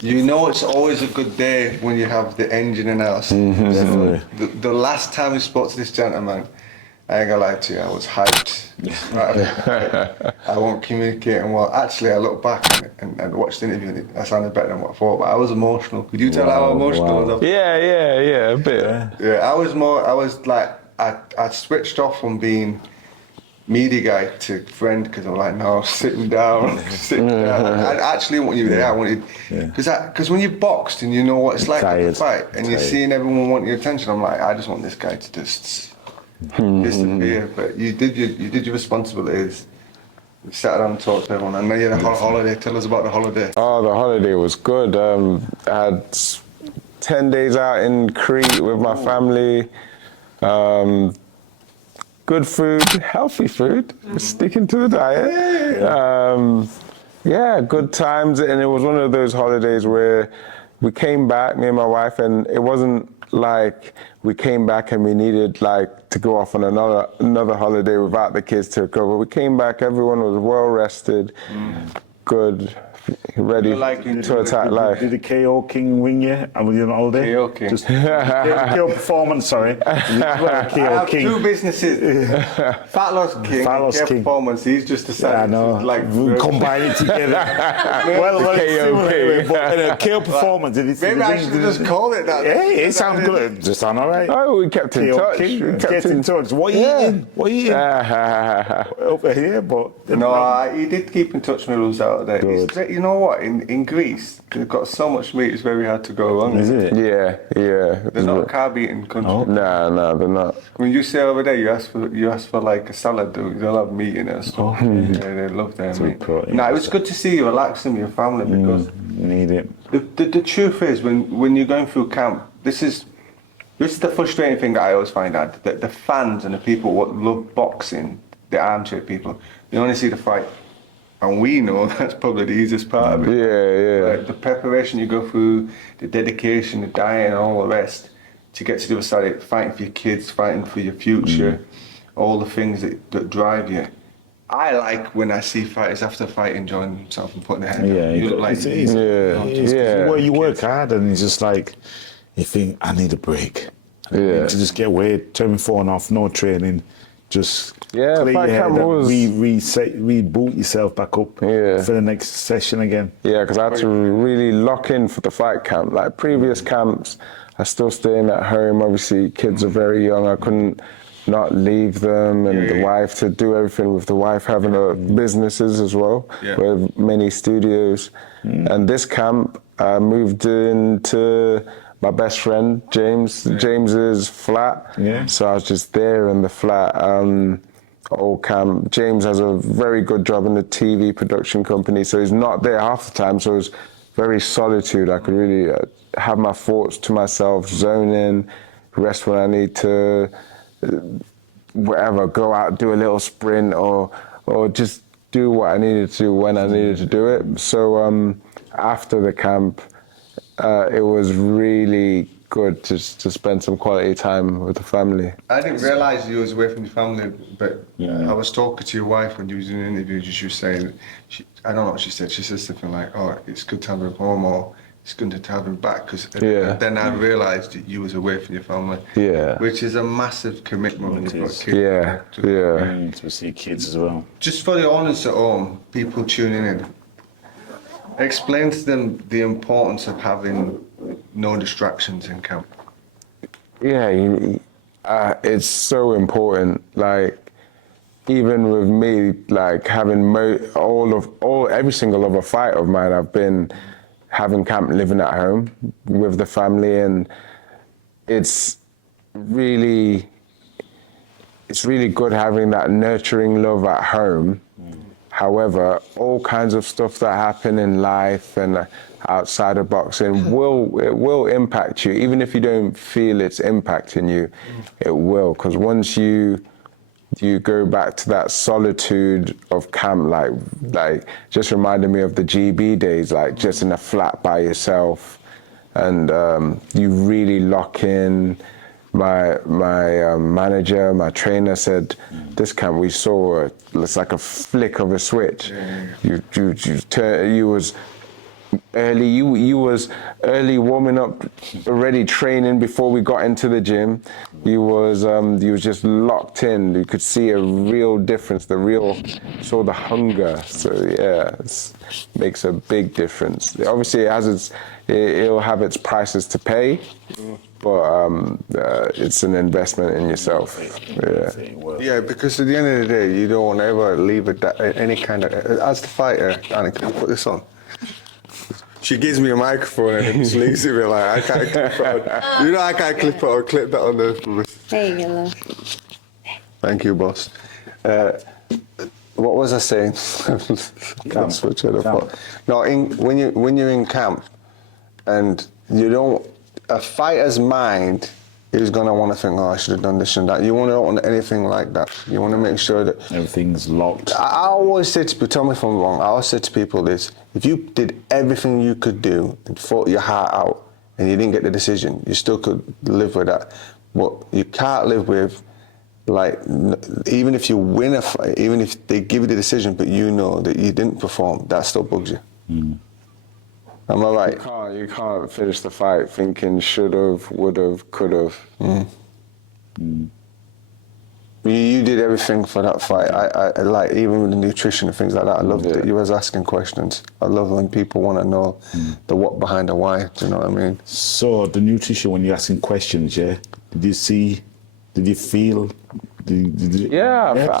You know it's always a good day when you have the engine in house. Definitely. The last time we spoke to this gentleman, I ain't gonna lie to you, I was hyped. Right? I won't communicate and well. Actually, I look back and watched the interview and I sounded better than what I thought, but I was emotional. Could you tell how emotional I was? Yeah, a bit. Yeah, I was like, I switched off from being media guy to friend because I'm like, no, sitting down. I actually want you there. I wanted, because when you've boxed and you know what it's like to fight and you're seeing everyone want your attention, I'm like, I just want this guy to just disappear. But you did your responsibilities. You sat down and talked to everyone, and then you had a holiday. Tell us about the holiday. Oh, the holiday was good. I had 10 days out in Crete with my family. Good food, healthy food, sticking to the diet. Yeah, good times, and it was one of those holidays where we came back, me and my wife, and it wasn't like we came back and we needed like to go off on another holiday without the kids to recover. We came back, everyone was well rested, good, ready to attack life. Did the KO King win you? And were you on holiday? KO King. Just, KO Performance, sorry. KO I have King. two businesses. Fat Loss King Fat and Loss KO King. Performance. He's just decided to like we combine it together. well, it's similar anyway, but KO Performance. Maybe I should have just called it that. Hey, it sounds good. Just sound all right. Oh, we kept in KO touch. King. Get in touch. What are you eating? What are you eating? Over here, but No, he did keep in touch with us out there. You know what? In Greece, they've got so much meat. It's very hard to go wrong. Is it? Yeah. They're not a carb-eating country. Oh. No, they're not. When you say over there, you ask for like a salad. They'll have meat in it and stuff. Yeah, they love their meat. No, it was good to see you relaxing with your family because need it. The truth is when you're going through camp, this is the frustrating thing that I always find out, that the fans and the people what love boxing, the armchair people, they only see the fight. And we know that's probably the easiest part of it. Yeah. Like the preparation you go through, the dedication, the diet and all the rest to get to the other side, fighting for your kids, fighting for your future, all the things that drive you. I like when I see fighters after fight enjoying themselves and putting their head down. You look like it's easy. You work hard and it's just like, you think, I need a break. I need to just get away, turn my phone off, no training, just clear your head and reboot yourself back up for the next session again. Yeah, because I had to really lock in for the fight camp. Like previous camps, I still staying at home. Obviously, kids are very young. I couldn't not leave them, and the wife to do everything with the wife having businesses as well, with many studios. And this camp, I moved into my best friend, James's flat. So I was just there in the flat all camp. James has a very good job in the TV production company, so he's not there half the time, so it was very solitude. I could really have my thoughts to myself, zone in, rest when I need to, whatever, go out, do a little sprint or just do what I needed to do when I needed to do it. So after the camp, it was really good to spend some quality time with the family. I didn't realise you was away from your family, but I was talking to your wife when you was in an interview. She was saying, I don't know what she said. She said something like, "Oh, it's good to have him home," or "It's good to have him back." Because then I realised that you was away from your family. Which is a massive commitment when you've got kids. To see kids as well. Just for the audience at home, people tuning in, explain to them the importance of having no distractions in camp. It's so important. Like, even with me, like having every single other fight of mine, I've been having camp, living at home with the family, and it's really good having that nurturing love at home. However, all kinds of stuff that happen in life and outside of boxing will impact you, even if you don't feel it's impacting you. It will, because once you go back to that solitude of camp, like just reminded me of the GB days, like just in a flat by yourself, and you really lock in. My manager, my trainer said, this camp we saw, it's like a flick of a switch. You early. You was early warming up, already training before we got into the gym. You was just locked in. You could see a real difference. Saw the hunger. So yeah, it makes a big difference. Obviously, it'll have its prices to pay. But it's an investment in yourself. Yeah, because at the end of the day, you don't want to ever leave any kind of... As the fighter, Annie, can you put this on? She gives me a microphone and just leaves it like, I can't clip it on. You know I can't clip it or clip that on the... There you go, love. Thank you, boss. What was I saying? Can't switch it up. No, when you're in camp and you don't... A fighter's mind is going to want to think, oh, I should have done this and that. You don't want anything like that. You want to make sure that... Everything's locked. I always say to people, tell me if I'm wrong, I always say to people this, if you did everything you could do and fought your heart out and you didn't get the decision, you still could live with that. But you can't live with, like, even if you win a fight, even if they give you the decision, but you know that you didn't perform, that still bugs you. Mm. Am I right? You can't finish the fight thinking should've, would've, could've. Mm. Mm. You did everything for that fight. I like, even with the nutrition and things like that, I love that you was asking questions. I love when people want to know the what behind the why, do you know what I mean? So the nutrition, when you're asking questions, did you feel? So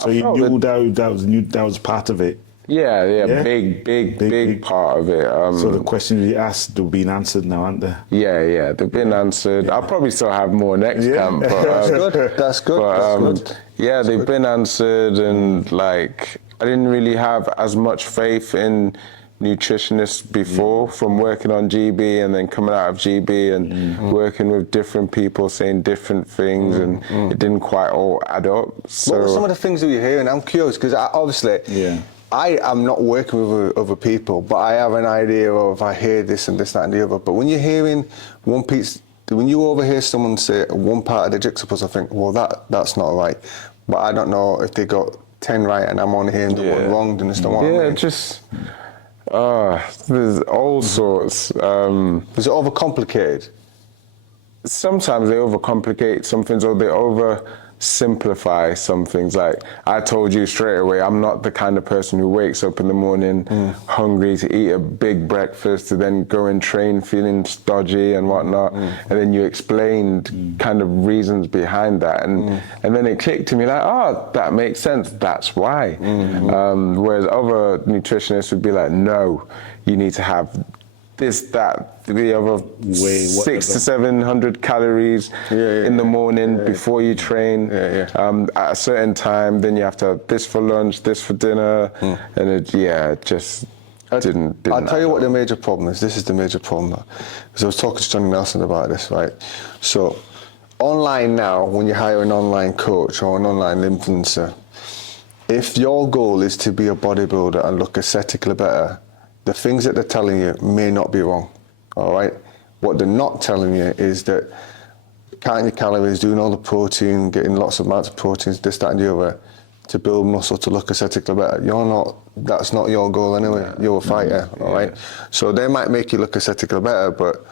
you knew that was part of it? Yeah, big part of it. So the questions you asked, they've been answered now, aren't they? Yeah, they've been answered. I'll probably still have more next camp. But, That's good. Yeah, they've been answered, and like, I didn't really have as much faith in nutritionists before, from working on GB and then coming out of GB and working with different people saying different things, and it didn't quite all add up. So what were some of the things that you're hearing? I'm curious, because I am not working with other people, but I have an idea of, I hear this and this, that and the other. But when you're hearing one piece, when you overhear someone say one part of the jigsaw puzzle, I think, well, that's not right. But I don't know if they got 10 right and I'm only hearing the one wrong, then it's the one. Yeah, just, there's all sorts. Is it overcomplicated? Sometimes they overcomplicate some things, or they oversimplify some things. Like, I told you straight away, I'm not the kind of person who wakes up in the morning hungry to eat a big breakfast to then go and train feeling stodgy and whatnot. And then you explained kind of reasons behind that. And then it clicked to me like, oh, that makes sense. That's why. Whereas other nutritionists would be like, no, you need to have this, that, the other 600 to 700 calories in the morning before you train at a certain time. Then you have to have this for lunch, this for dinner, and it just didn't. I'll tell you what the major problem is. This is the major problem. Because I was talking to Johnny Nelson about this, right? So online now, when you hire an online coach or an online influencer, if your goal is to be a bodybuilder and look aesthetically better, the things that they're telling you may not be wrong, all right? What they're not telling you is that counting your calories, doing all the protein, getting lots of amounts of proteins, this, that, and the other, to build muscle, to look aesthetically better. That's not your goal anyway. You're a fighter, all right? So they might make you look aesthetically better, but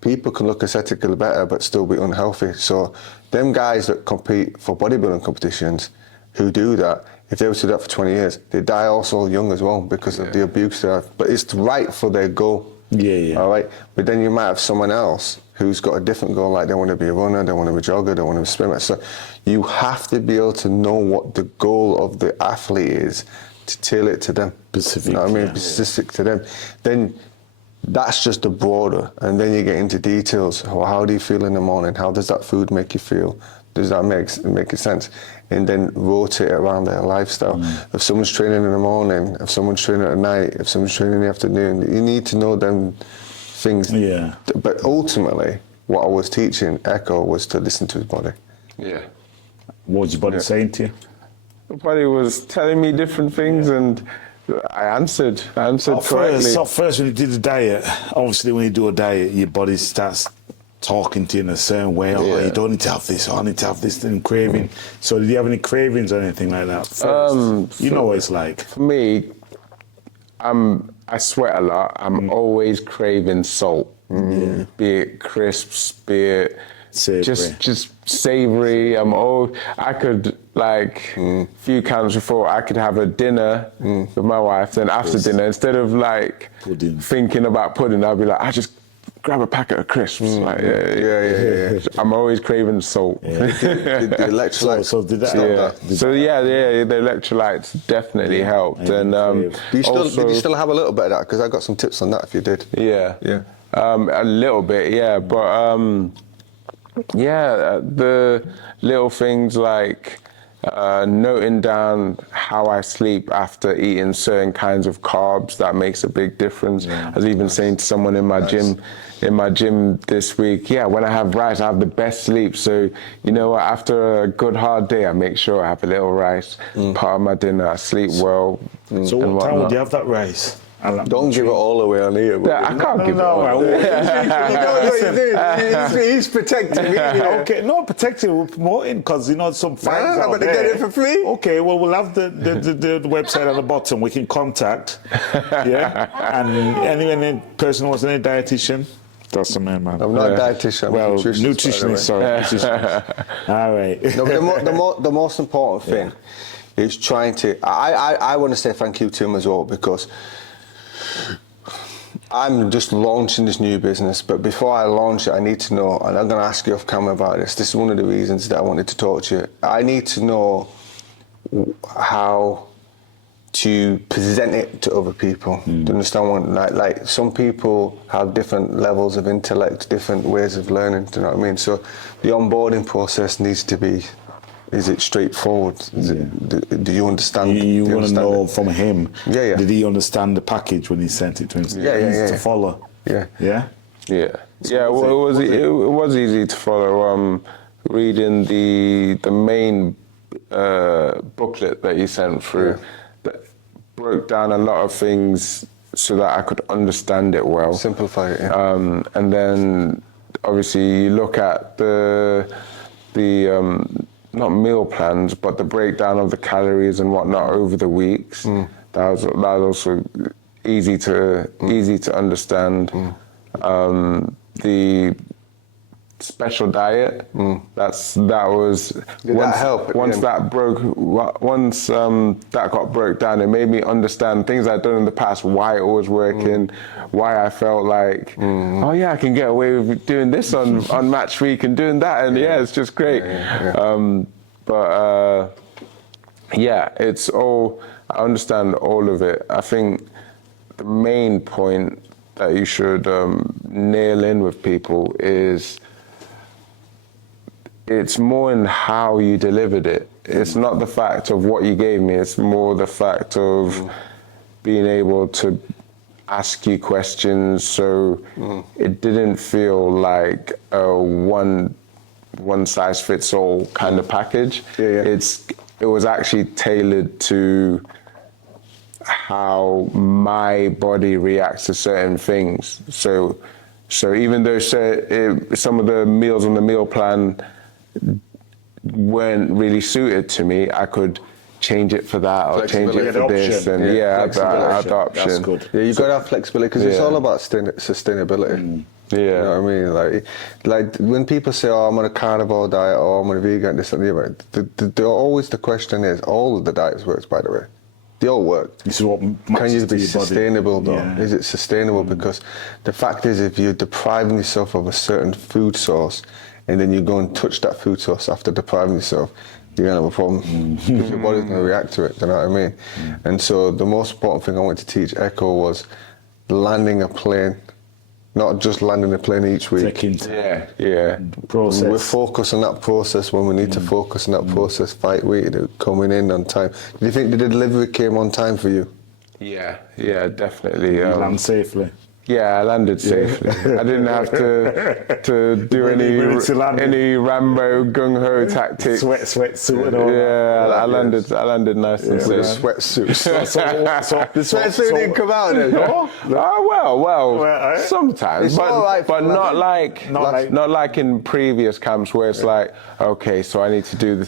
people can look aesthetically better but still be unhealthy. So them guys that compete for bodybuilding competitions who do that, if they were to do that for 20 years, they die also young as well because of the abuse they have. But it's right for their goal. All right? But then you might have someone else who's got a different goal, like they want to be a runner, they want to be a jogger, they want to be a swimmer. So you have to be able to know what the goal of the athlete is to tailor it to them. Specific. You know what I mean? Specific to them. Then that's just the broader. And then you get into details. Well, how do you feel in the morning? How does that food make you feel? Does that make sense? And then rotate around their lifestyle. If someone's training in the morning, if someone's training at night, if someone's training in the afternoon, you need to know them things. Yeah. But ultimately, what I was teaching Ekow was to listen to his body. Yeah. What was your body saying to you? The body was telling me different things, and I answered correctly. First, when you did the diet, obviously when you do a diet, your body starts talking to you in a certain way. Oh, you don't need to have this, I need to have this, and craving. So did you have any cravings or anything like that first? You know what it's like. For me, I'm I sweat a lot. I'm always craving salt, be it crisps, be it Savory. just savory. I could few camps before I could have a dinner with my wife. Then after dinner, instead of Pudding. thinking about pudding, I'll be like, I just grab a packet of crisps. Yeah. I'm always craving salt. The electrolytes. So did that? The electrolytes definitely helped. And did you still have a little bit of that? Because I got some tips on that if you did. Yeah. A little bit, yeah. But the little things like noting down how I sleep after eating certain kinds of carbs, that makes a big difference. I was even saying to someone in my gym this week, when I have rice, I have the best sleep. So, you know what, after a good hard day, I make sure I have a little rice, part of my dinner, I sleep well. So what time would you have that rice? Don't give it all away on here. I can't give it all away. He's protecting me. Okay, not protecting, we're promoting, because some fans out but they there. get it for free. Okay, well, we'll have the website at the bottom. We can contact, and any person who wants any dietitian, that's the man. I'm not a dietitian. Well, nutritionist. Sorry, nutritionist. All right. No, but the most important thing is trying to. I want to say thank you to him as well, because I'm just launching this new business, but before I launch it, I need to know, and I'm going to ask you off camera about this. This is one of the reasons that I wanted to talk to you. I need to know how to present it to other people. Do you understand what? Like some people have different levels of intellect, different ways of learning. Do you know what I mean? So the onboarding process needs to be. Is it straightforward? Do you understand? You want to know from him. Yeah. Did he understand the package when he sent it to him? Yeah. To follow. Yeah. Well, it was easy to follow. Reading the main booklet that you sent through, that broke down a lot of things so that I could understand it well. Simplify it. Yeah. And then obviously you look at the not meal plans, but the breakdown of the calories and whatnot over the weeks. That was also easy to understand. The special diet, that was Did that help? Once that got broke down, it made me understand things I'd done in the past, why it was working, why I felt like, I can get away with doing this on match week and doing that, and it's just great. It's all, I understand all of it. I think the main point that you should nail in with people is it's more in how you delivered it. It's not the fact of what you gave me, it's more the fact of being able to ask you questions, so it didn't feel like a one size fits all kind of package. It was actually tailored to how my body reacts to certain things. So even though some of the meals on the meal plan weren't really suited to me, I could change it for that or change it for this, and add option. That's good. Yeah, you've got to have flexibility, because it's all about sustainability. You know what I mean? Like when people say, "Oh, I'm on a carnivore diet," or "I'm on a vegan," this and the other, always the question is, all of the diets works, by the way. They all work. This is what can you be sustainable though? Yeah. Is it sustainable? Because the fact is, if you're depriving yourself of a certain food source, and then you go and touch that food source after depriving yourself, you're gonna have a problem, because your body's gonna react to it. Do you know what I mean? And so the most important thing I wanted to teach Ekow was landing a plane. Not just landing a plane each week. Process. We focus on that process when we need to focus on that process. Fight week, coming in on time. Do you think the delivery came on time for you? Yeah, definitely. Land safely. Yeah, I landed safely. I didn't have to do any Rambo gung ho tactics. Sweatsuit and all that. I landed nice and safe. Sweatsuit. So the sweatsuit didn't come out then. No? Well, sometimes, It's all right but not like- like in previous camps where it's like, okay, so I need to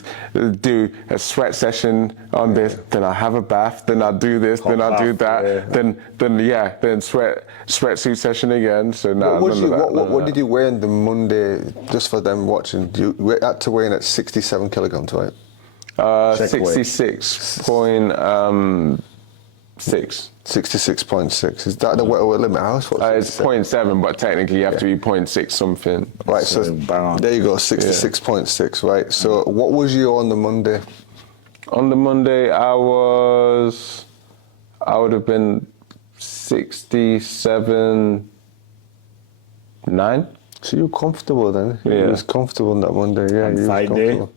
do a sweat session on this, then I have a bath, then I do this, then I do that, then sweatsuit session again. So no, what did you weigh on the Monday, just for them watching? You had to weigh in at 67 kilograms, right? 66.6. 66.6. Is that the weight limit? It's 0.7, but technically you have to be 0.6 something. Right, so there you go, 66.6, right? So what was you on the Monday? On the Monday, I would have been 67.9. So you were comfortable then? Yeah. You was comfortable on that Monday, yeah. You was Friday. comfortable.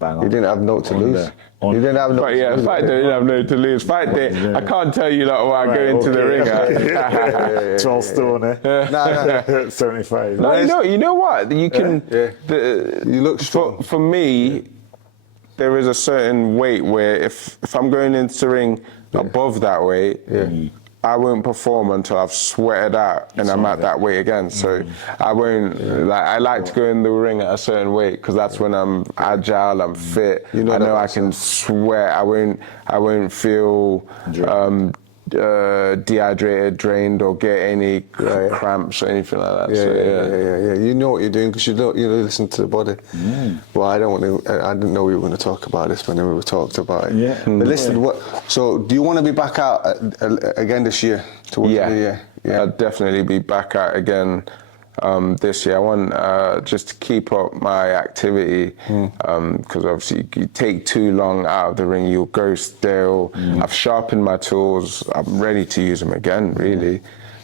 You didn't have no to lose. You didn't have no. Fight day, didn't have no to lose. Fight day, I can't tell you that what I go into the ring at. 12 stone, eh? No. 75. No, you know what? You can. You look strong. For me, there is a certain weight where if I'm going into the ring above that weight, I won't perform until I've sweated out and I'm at that weight again. So I won't, I like to go in the ring at a certain weight because that's when I'm agile, I'm fit. I know I can sweat. I won't feel dehydrated, drained, or get any cramps or anything like that. Yeah. You know what you're doing because you listen to the body. Well, I didn't know we were going to talk about this when we talked about it. Yeah. But listen, so do you want to be back out again this year? Yeah. I'll definitely be back out again this year. I want just to keep up my activity because obviously you take too long out of the ring, you'll go stale. I've sharpened my tools. I'm ready to use them again, really.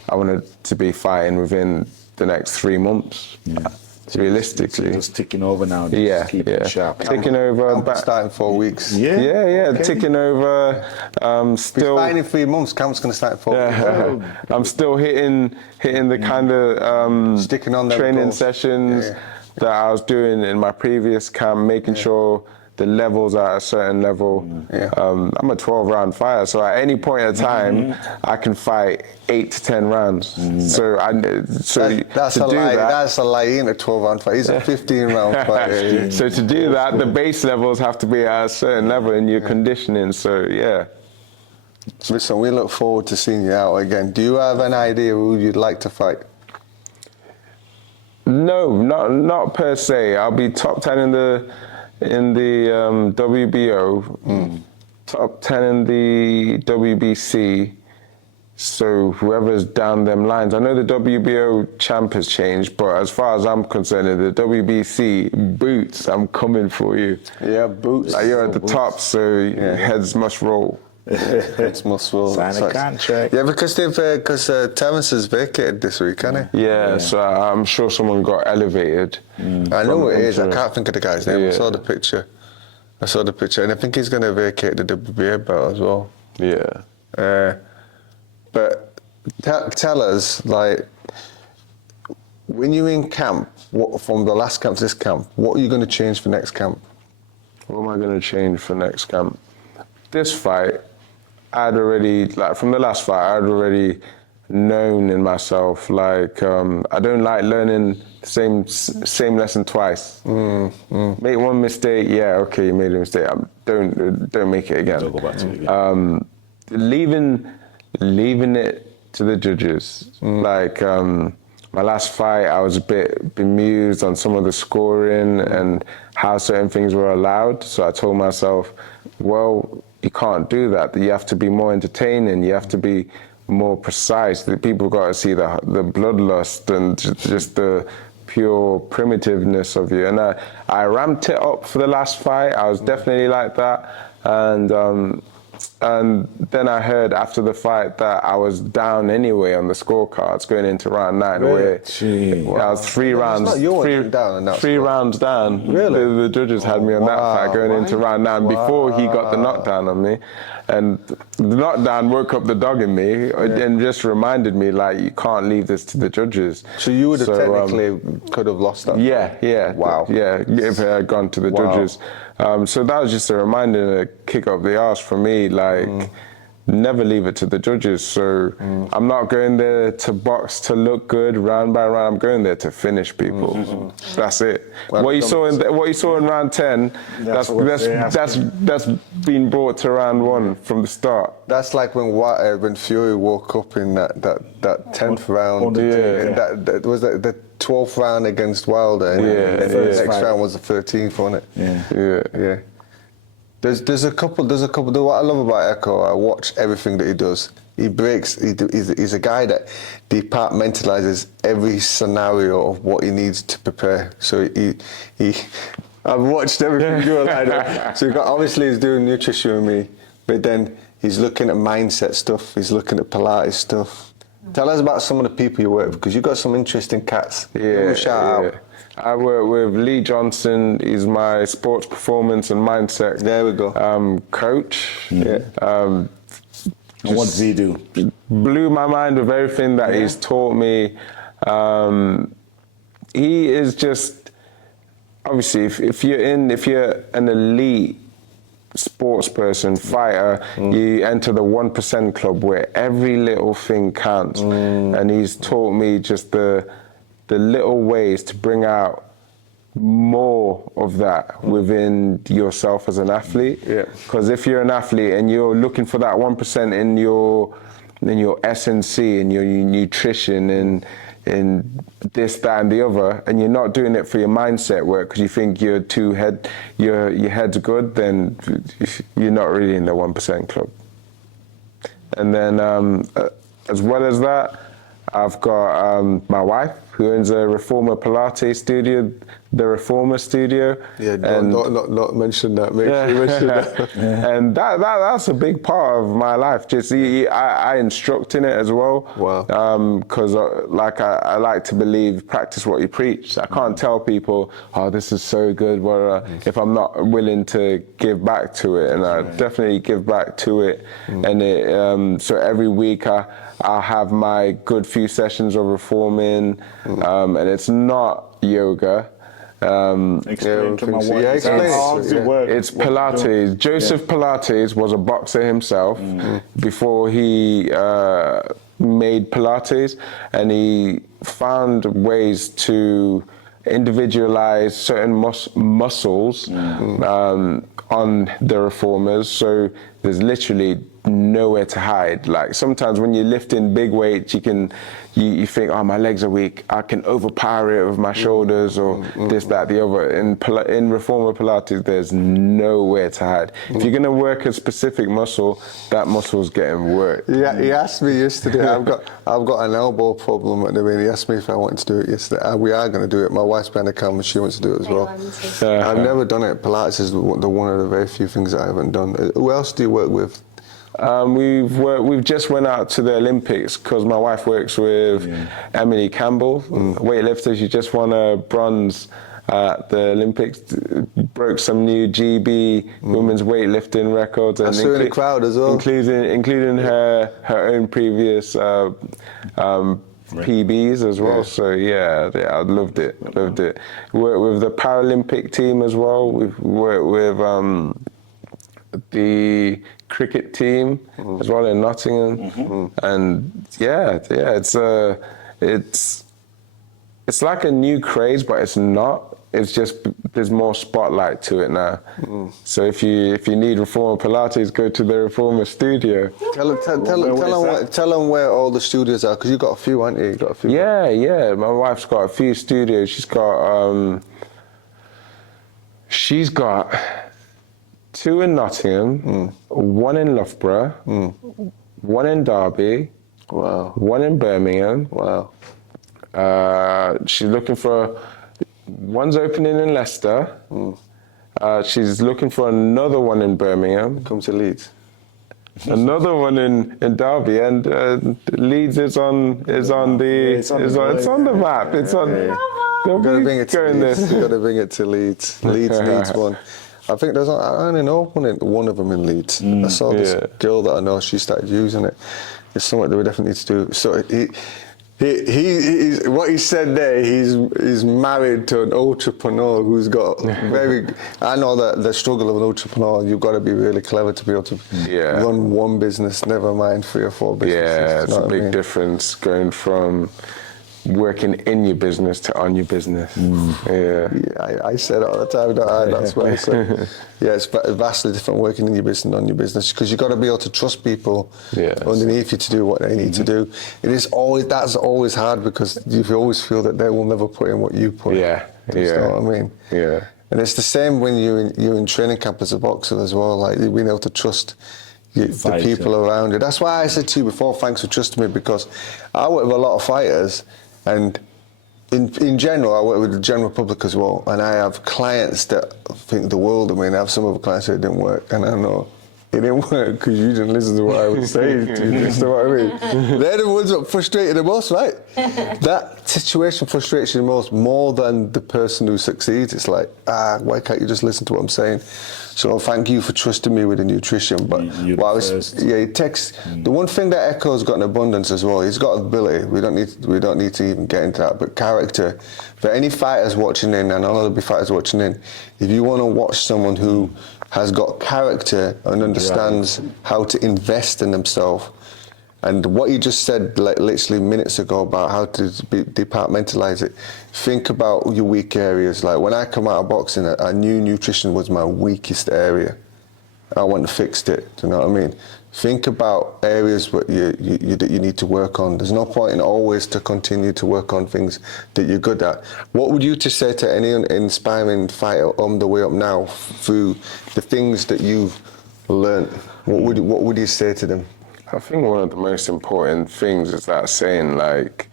I wanted to be fighting within the next 3 months. Realistically, it's ticking over now. Keep it sharp. Ticking over. Starting 4 weeks. Yeah. Okay. Ticking over. Still. Fighting in 3 months. Camp's going to start in 4 weeks. I'm still hitting the kind of sticking on training goals. sessions that I was doing in my previous camp, making sure the levels are at a certain level. I'm a 12-round fighter, so at any point in time, I can fight 8 to 10 rounds. So that's a lie. That's a lie. He ain't a 12-round fighter. He's a 15-round fighter. So to do that, the base levels have to be at a certain level in your conditioning. So Listen, we look forward to seeing you out again. Do you have an idea who you'd like to fight? No, not per se. I'll be top 10 in the WBO, top 10 in the WBC. So whoever's down them lines, I know the WBO champ has changed, but as far as I'm concerned, in the WBC Boots, I'm coming for you. Yeah, Boots. You're at the top, so heads must roll. Heads must roll. Sign a contract. Yeah, because Terence has vacated this week, hasn't he? Yeah, so I'm sure someone got elevated. I know it is. I can't think of the guy's name. I saw the picture, and I think he's going to vacate the WBA belt as well. Yeah. But tell us, like, when you're in camp, from the last camp to this camp, what are you going to change for next camp? What am I going to change for next camp? This fight, I'd already, from the last fight, I'd already known in myself, I don't like learning the same lesson twice. Make one mistake, okay, you made a mistake. Don't make it again. Don't go back to it again. Leaving it to the judges. My last fight, I was a bit bemused on some of the scoring and how certain things were allowed. So I told myself, well, you can't do that. You have to be more entertaining. You have to be more precise. The people got to see the bloodlust and just the pure primitiveness of you. And I ramped it up for the last fight. I was definitely like that. And And then I heard after the fight that I was down anyway on the scorecards going into round 9. Really? I was three rounds down. Really? The judges had me on that fight going into round 9 before he got the knockdown on me. And the knockdown woke up the dog in me and just reminded me, like, you can't leave this to the judges. So you would have technically could have lost that? Yeah. Wow. Yeah, if it had gone to the judges. So that was just a reminder, a kick up the arse for me, like, never leave it to the judges. So I'm not going there to box to look good round by round. I'm going there to finish people. That's it. Well, what you saw in round 10, that's been brought to round 1 from the start. That's like when Fury woke up in that 10th round. And that was the 12th round against Wilder, and the next round was the 13th, wasn't it? Yeah. There's a couple. What I love about Ekow, I watch everything that he does. He breaks. He's a guy that departmentalizes every scenario of what he needs to prepare. So I've watched everything you do. So obviously he's doing nutrition with me, but then he's looking at mindset stuff. He's looking at Pilates stuff. Tell us about some of the people you work with, because you've got some interesting cats. Shout out. I work with Lee Johnson. He's my sports performance and mindset. There we go. Coach. And what does he do? Blew my mind with everything that he's taught me. He is just, obviously, if you're an elite sports person, fighter, you enter the 1% club where every little thing counts. And he's taught me just the little ways to bring out more of that within yourself as an athlete. Because if you're an athlete and you're looking for that 1% in your S&C, in your nutrition, in this, that, and the other, and you're not doing it for your mindset work because you think your head's good, then you're not really in the 1% club. And then, as well as that, I've got my wife, who owns a Reformer Pilates studio, the Reformer Studio. Yeah, not mention that. Make sure you mention that. And that's a big part of my life. Just I instruct in it as well. Wow. Because I like to believe, practice what you preach. I can't tell people, oh, this is so good, if I'm not willing to give back to it. And I definitely give back to it. And so every week I'll have my good few sessions of reforming, and it's not yoga. Explain to my wife. It's Pilates. Joseph Pilates was a boxer himself before he made Pilates, and he found ways to individualize certain muscles on the reformers. So there's literally nowhere to hide. Like sometimes when you're lifting big weights, you think, oh, my legs are weak, I can overpower it with my shoulders or this, that, the other. In Reformer Pilates, there's nowhere to hide. If you're gonna work a specific muscle, that muscle's getting worked. Yeah, he asked me yesterday. I've got an elbow problem at the minute. He asked me if I wanted to do it yesterday. We are going to do it. My wife's behind the camera. She wants to do it as well. I've never done it. Pilates is one of the very few things that I haven't done. Who else do you work with? We've just went out to the Olympics because my wife works with Emily Campbell, weightlifter. She just won a bronze at the Olympics, broke some new GB women's weightlifting records. I saw in the crowd as well, including her own previous PBs as well. So yeah, I loved it. Worked with the Paralympic team as well. We've worked with the cricket team as well in Nottingham, and it's like a new craze, but it's not. It's just there's more spotlight to it now. So if you need Reformer Pilates, go to the Reformer Studio. Tell them where all the studios are, because you got a few, haven't you? You got a few. Yeah. My wife's got a few studios. She's got 2 in Nottingham, 1 in Loughborough, 1 in Derby, 1 in Birmingham. Wow. She's looking for, one's opening in Leicester. She's looking for another one in Birmingham. Come to Leeds. another one in Derby, and Leeds is on the map. It's on. We've got to bring it to Leeds. We've got to bring it to Leeds. Leeds needs one. I think I only know one of them in Leeds. I saw this girl that I know. She started using it. It's something that we definitely need to do. So he's what he said there. He's married to an entrepreneur who's got very. I know that the struggle of an entrepreneur. You've got to be really clever to be able to run one business. Never mind 3 or 4 businesses. Yeah, it's a big difference going from working in your business to on your business. I say that all the time, don't I? That's what I say. Yeah, it's vastly different working in your business and on your business, because you've got to be able to trust people underneath you to do what they need to do. That's always hard, because you always feel that they will never put in what you put in. You know what I mean? Yeah. And it's the same when you're in training camp as a boxer as well, like being able to trust the people around you. That's why I said to you before, thanks for trusting me, because I work with a lot of fighters, and in general, I work with the general public as well, and I have clients that think the world of me, and I have some other clients that didn't work, and I know it didn't work because you didn't listen to what I was saying to you. You know what I mean? They're the ones that frustrated the most, right? That situation frustrates you the most, more than the person who succeeds. It's like, why can't you just listen to what I'm saying? So thank you for trusting me with the nutrition. But it takes the one thing that Ekow's got in abundance as well. He's got ability. We don't need to even get into that. But character. For any fighters watching in, and I know there'll be fighters watching in, if you want to watch someone who has got character and understands how to invest in themselves, and what you just said, like literally minutes ago, about how to departmentalize it. Think about your weak areas. Like when I come out of boxing, I knew nutrition was my weakest area. I went and fixed it. Do you know what I mean? Think about areas that you need to work on. There's no point in always to continue to work on things that you're good at. What would you just say to any inspiring fighter on the way up now through the things that you've learned? What would you say to them? I think one of the most important things is that saying, like,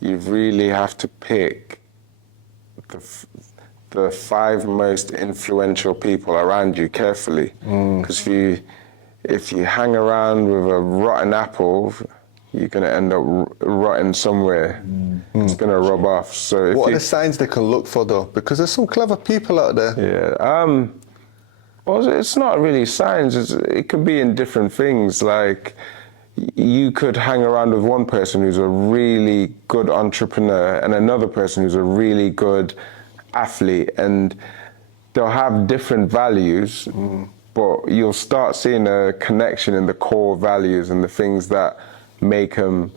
you really have to pick the 5 most influential people around you carefully. Because if you hang around with a rotten apple, you're going to end up rotting somewhere. It's going to rub off. So what are the signs they can look for, though? Because there's some clever people out there. Yeah. Well, it's not really signs. It could be in different things. Like, you could hang around with one person who's a really good entrepreneur and another person who's a really good athlete, and they'll have different values, but you'll start seeing a connection in the core values and the things that make them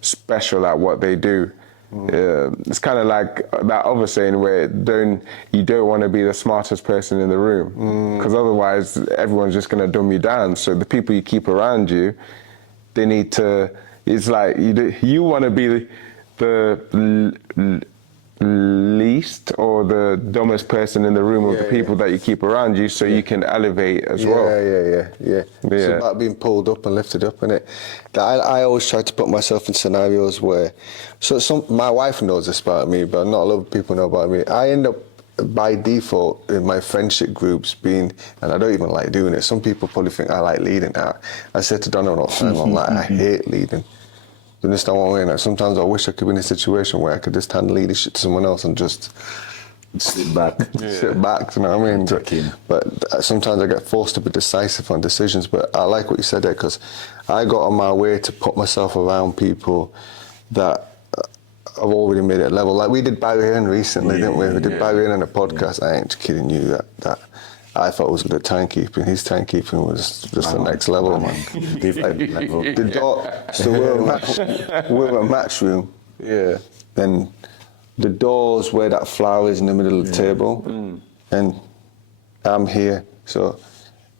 special at what they do. It's kind of like that other saying where you don't want to be the smartest person in the room, because otherwise everyone's just going to dumb you down. So the people you keep around you, they need to. It's like you want to be the least or the dumbest person in the room of the people that you keep around you, so you can elevate as well. Yeah. It's about being pulled up and lifted up, innit? I always try to put myself in scenarios where, my wife knows this about me, but not a lot of people know about me. I end up by default in my friendship groups being, and I don't even like doing it. Some people probably think I like leading. I said to Donna all the time, I'm like, I hate leading. You understand what I mean? Like, sometimes I wish I could be in a situation where I could just hand leadership to someone else and just sit back. Sit back, you know what I mean? But sometimes I get forced to be decisive on decisions. But I like what you said there, because I got on my way to put myself around people that have already made it level. Like we did Barry Hearn recently, didn't we? We did Barry Hearn on a podcast. I ain't kidding you, that I thought was good at timekeeping. His timekeeping was just the next level, man. Different level. The door, so we're a match room. Yeah. Then the doors where that flower is in the middle of the table, and I'm here. So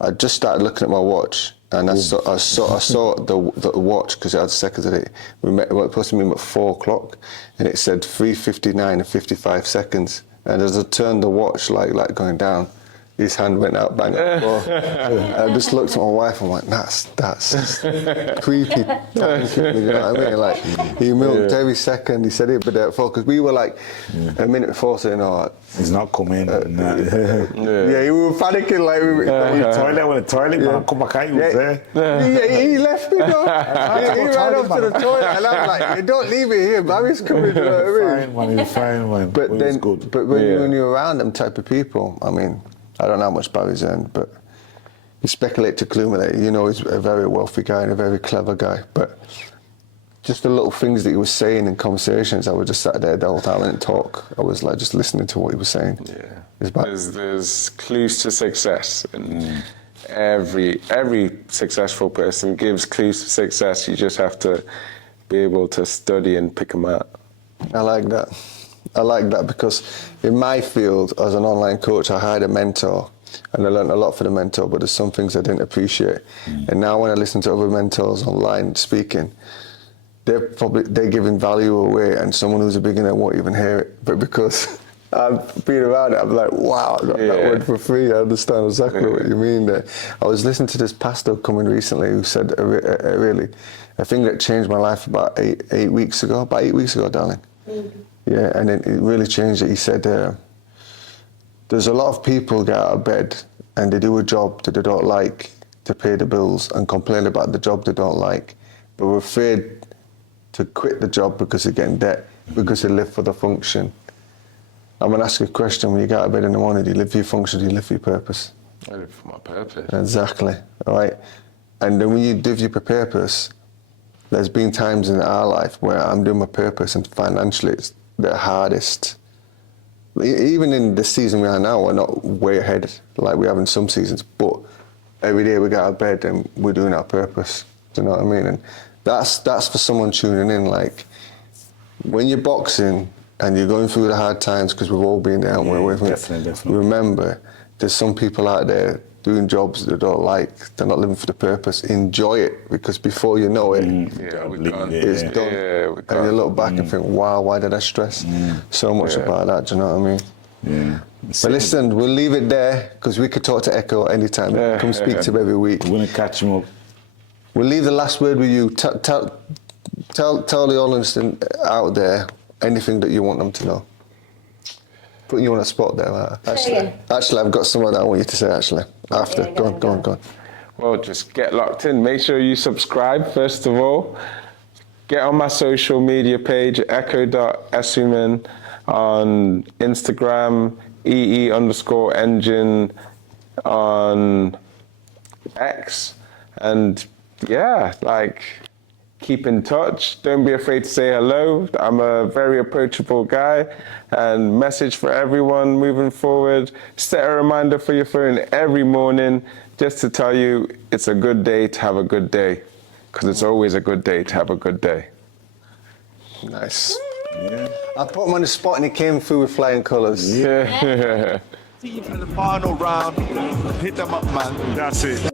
I just started looking at my watch, and I saw the watch, because it had seconds in it. We were supposed to meet at 4 o'clock, and it said 3:59 and 55 seconds. And as I turned the watch, like going down, his hand went out, bang. I just looked at my wife and went, that's creepy. Thank you, you know what I mean? Like, he milked every second. He said he'd be there for, because we were like a minute before saying, oh, he's not coming. we were panicking, like, we were the toilet, man, come back out, he was there. Yeah, he left me, though. he ran up to the toilet, and I was like, hey, don't leave it here, Barry's coming, you know what I mean? Fine, man. But when you're around them type of people, I mean, I don't know how much Barry's earned, but you speculate to accumulate. You know, he's a very wealthy guy and a very clever guy, but just the little things that he was saying in conversations, I was just sat there the whole time and didn't talk. I was like just listening to what he was saying. Yeah, there's clues to success, and every successful person gives clues to success. You just have to be able to study and pick them out. I like that. I like that because in my field, as an online coach, I hired a mentor and I learned a lot for the mentor, but there's some things I didn't appreciate. And now when I listen to other mentors online speaking, they're giving value away, and someone who's a beginner won't even hear it. But because I've been around it, I'm like, wow, I got that word for free. I understand exactly what you mean there. I was listening to this pastor come in recently who said a thing that changed my life about 8 weeks ago, darling. Yeah, and it really changed it. He said, there's a lot of people get out of bed and they do a job that they don't like to pay the bills and complain about the job they don't like, but we're afraid to quit the job because they get in debt, because they live for the function. I'm going to ask you a question. When you get out of bed in the morning, do you live for your function, do you live for your purpose? I live for my purpose. Exactly, all right? And then when you live your purpose, there's been times in our life where I'm doing my purpose and financially it's the hardest. Even in the season we are now, we're not way ahead like we have in some seasons, but every day we get out of bed and we're doing our purpose. Do you know what I mean? And that's for someone tuning in. Like, when you're boxing and you're going through the hard times, because we've all been there, and we're with definitely. Remember, there's some people out there doing jobs that they don't like. They're not living for the purpose. Enjoy it, because before you know it, it's done. And you look back and think, wow, why did I stress so much about that? Do you know what I mean? Yeah. But listen, we'll leave it there, because we could talk to Ekow anytime. Come speak to him every week. We're going to catch him up. We'll leave the last word with you. Tell the audience out there anything that you want them to know. Putting you on a spot there, actually. Actually, I've got someone that I want you to say, actually, after. Go on. Well, just get locked in. Make sure you subscribe, first of all. Get on my social media page, ekow.essuman, on Instagram, EE_engine on X. And yeah, like, keep in touch. Don't be afraid to say hello. I'm a very approachable guy. And message for everyone moving forward. Set a reminder for your phone every morning just to tell you it's a good day to have a good day. Because it's always a good day to have a good day. Nice. Yeah. I put him on the spot and he came through with flying colours. Yeah. In the final round, hit them up, man. That's it.